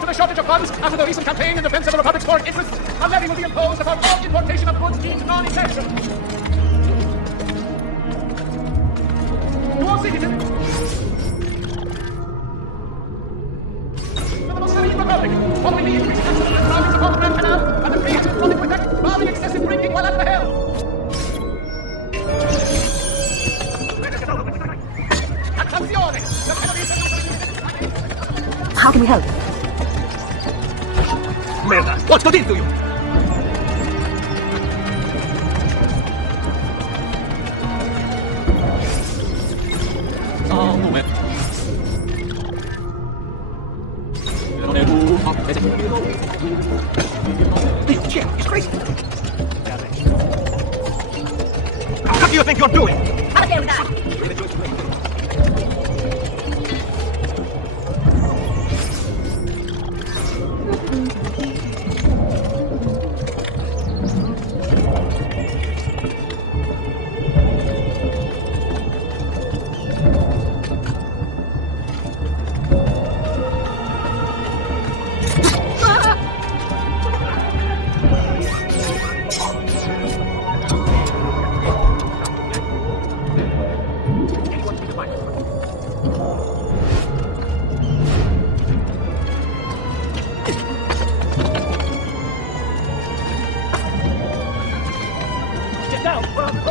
to the shortage of funds after the recent campaign in defense of the Republic's foreign interests, a levy will be imposed upon all importation of goods deemed non-essential. To all citizens of the Muslim Republic, following the increased taxes and crowdings upon the Grand Canal, and the creation of public protect, barring excessive drinking while at the helm. Attenzione! The penalties. How can we help? Merda! What's got into you? Oh, man. This chair is crazy. What do you think you're doing? How dare we that?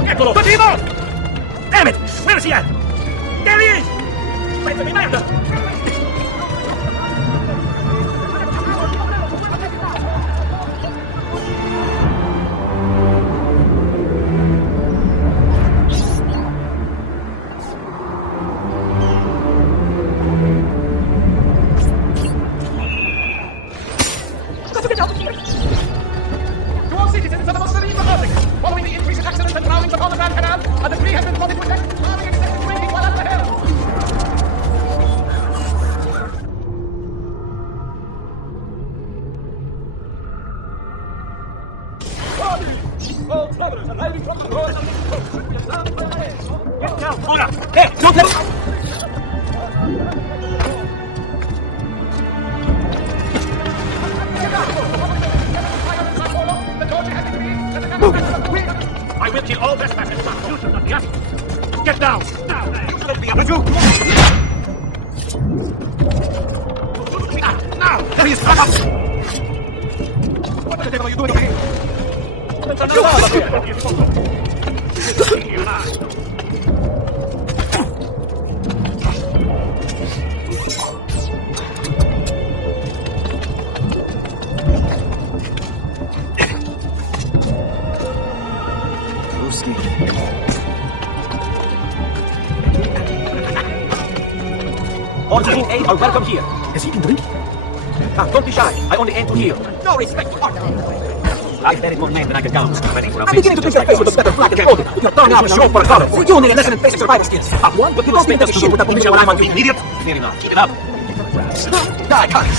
Eccolo! Cattivo! Damn it! Where is he at? There he is! Pezzo di merda! To all citizens of the Muslim Republic, following the increase in accidents and drownings upon the Grand Canal, a decree has been brought into effect barring excessive drinking while at the helm. All travelers arriving from the north get down! Ora! Hey! Don't let I will kill all trespassers. You should not be asking. Get down! Now! You shouldn't be able to! Now! There he is! Come up! What the devil are you doing over here? All team A are welcome here. Has he been drinking? Don't be shy. I only aim to heal. No respect for art. I've been more man than I can count. I'm beginning to think your face with a better flag than holding. You're throwing out a show for a color. You need a lesson in basic survival skills. One, but you don't spend this shit with a permission when I'm on you, idiot. Fair enough. Keep it up. Die, cut it.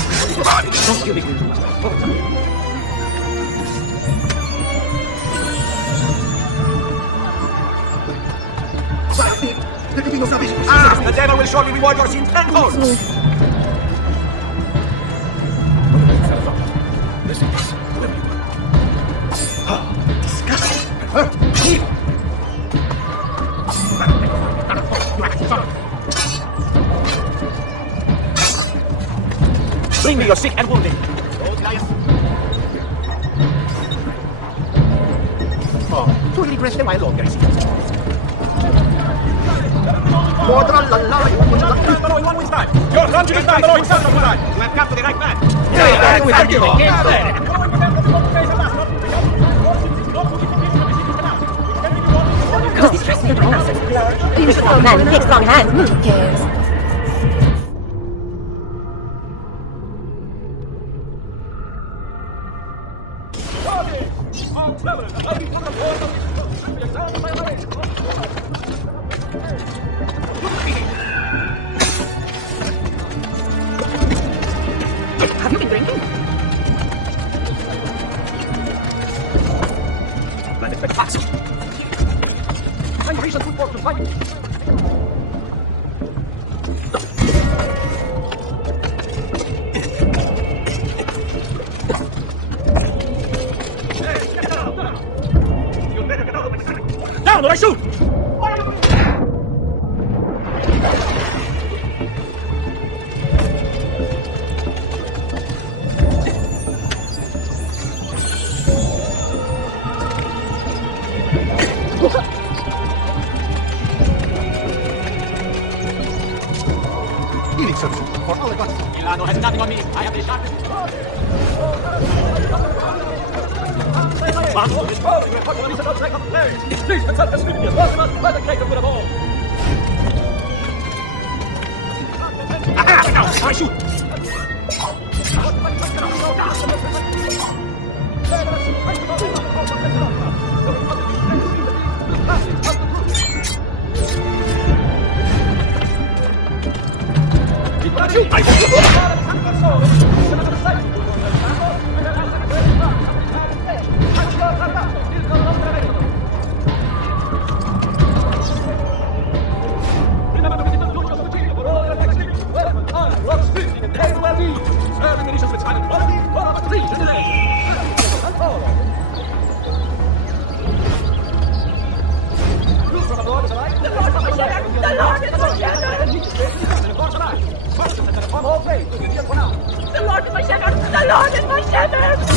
Don't you be too much. The devil will surely reward your sins tenfold! Disgusting! Bring me your sick and wounded! Oh, tu riprende mai l'opera, si You're lunching at Mandalo himself, Samurai! You have come to the right man! Yeah, thank you! Because he's dressed in the beautiful man with big strong hands. Who cares? Have you been drinking? Let it be fast. Find reason to work to fight. down or I shoot! Healing service for all of us. Milano has nothing on me. I have the sharpest. Marco is calling. We're talking about the second play. Please consult the script. Let the greater good of all. Aha! Now, I shoot. The Lord is my shepherd! The Lord is my shepherd!